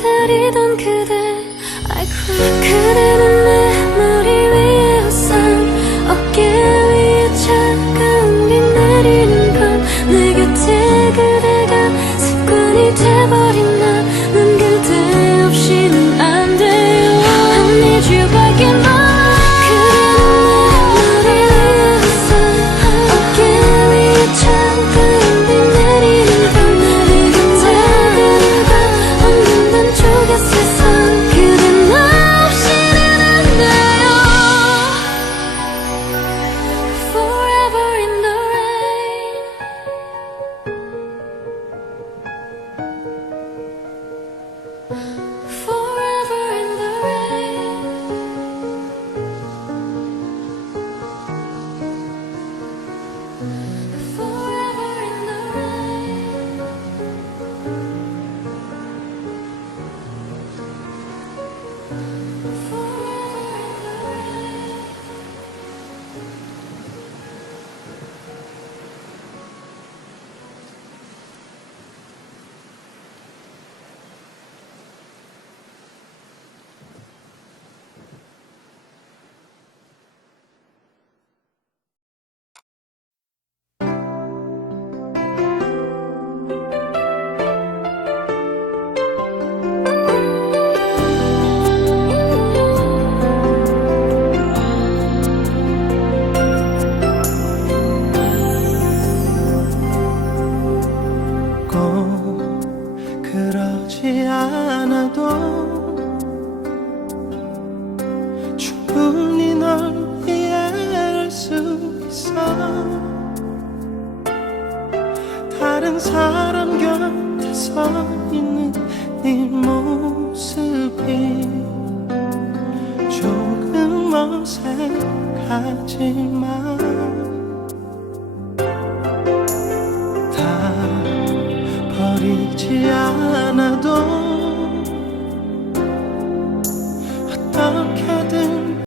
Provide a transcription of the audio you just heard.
기다리던 그대 I cry. 그대 了。 그러지 않아도 충분히 널 이해할 수 있어. 다른 사람 곁에 서 있는 네 모습이 조금 어색하지만 trice anadolu